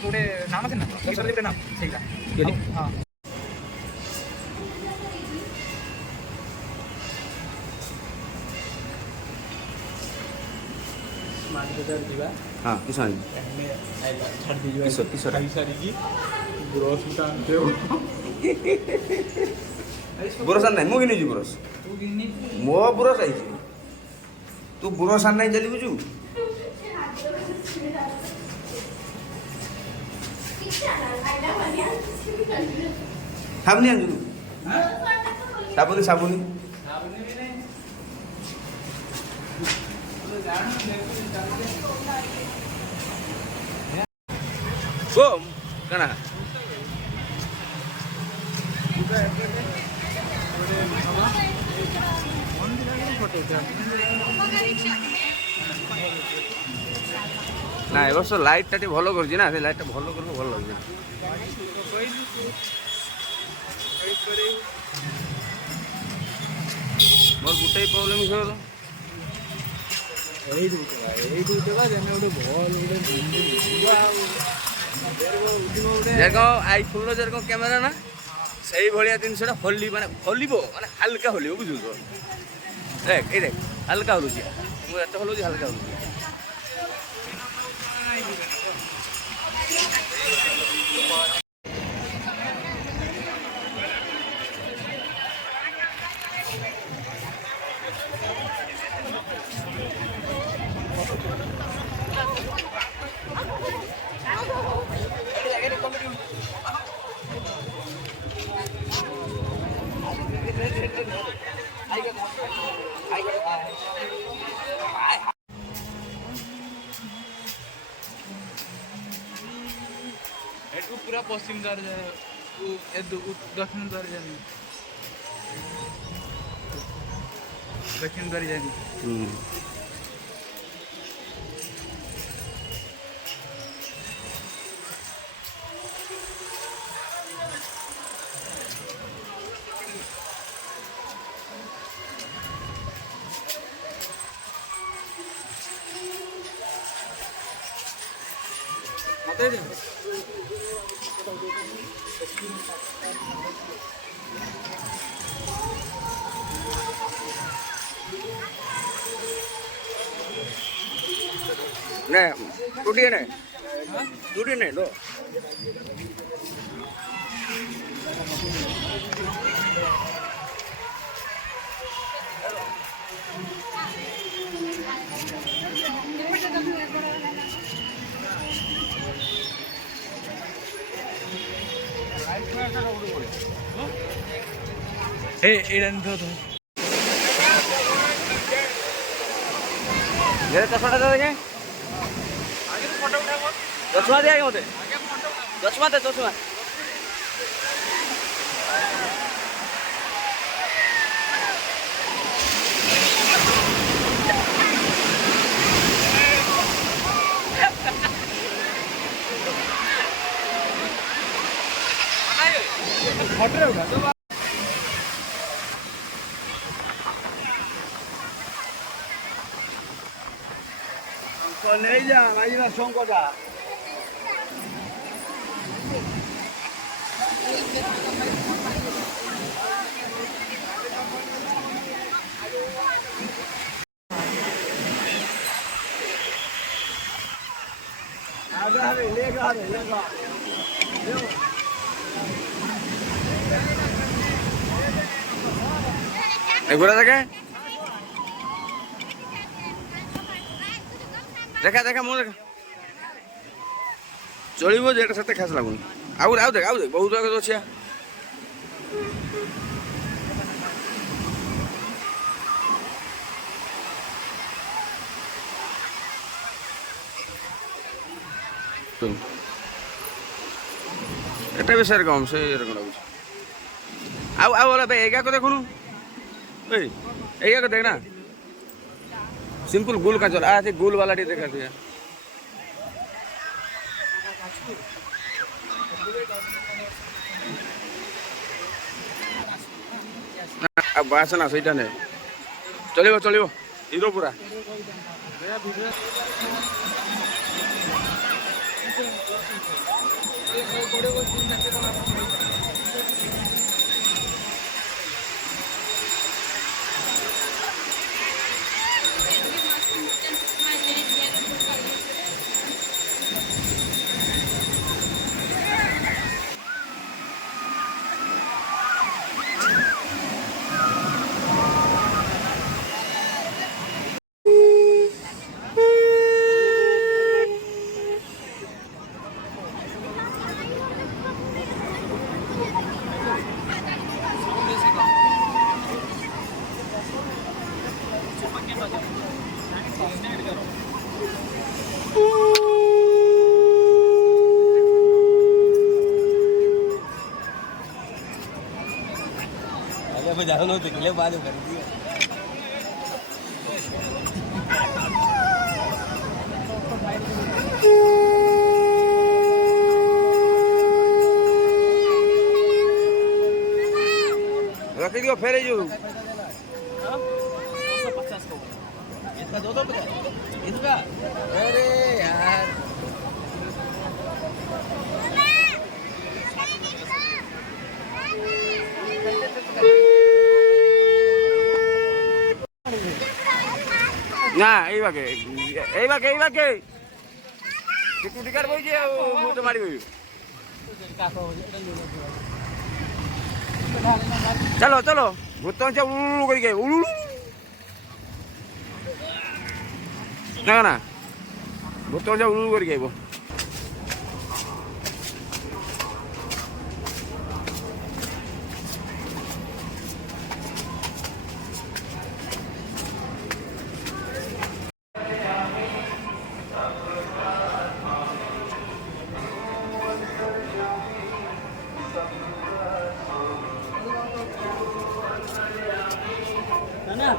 गोटे नाम अच्छे ना गोटे नाम से हाँ हाँ किसान बुरस आन नहीं मुझे बुरस मो बुरस आई तू बुरस आन नहीं चली बुझू साबुनी आन साबुनी साबुनी को कना ना ए वर्ष लाइट टा भल कर ना से लाइट भल कर भल लगे मोर गोटे प्रॉब्लम जेरक आईफोन जेरक कैमेरा ना से भाया जिनसा हल्ली माने हल्ब माने हल्का हल्ब बुझु तो देख ये देख हल्का हलुच मुझे हलुच हल्का हलुच पूरा पश्चिम द्वार दक्षिण द्वार जानी दक्षिण द्वार जानी नहीं टूटी नहीं टूटी नहीं लो मेरे चश्मा दे देंगे चश्मा दिया मत चश्मा दे चश्मा नहीं जा ना सोम को जा लेगा घोड़ा देखे देखा देखा मुझे देखा चलो जे साथ खास लगुन आउ देख बहुत आगे अच्छे এটা भी सर कम से लगुच एगा को देखुन एगा को देखना सिंपल गोल का चल आज गोल वाला टी देखा दिया अब बास ना सहीटा नहीं चलो चलो हिरो पूरा अरे जाओ लो दिखले बाद कर दिया रखी दियो फेरे जो 250 को इसका 250 इसका अरे यार ना এই বাকে একটু টিকার বইছে মু তো মারি বই চলো চলো ভূত হচ্ছে উড়ু করে গে উড়ু না না ভূত হচ্ছে উড়ু করে গাইব ना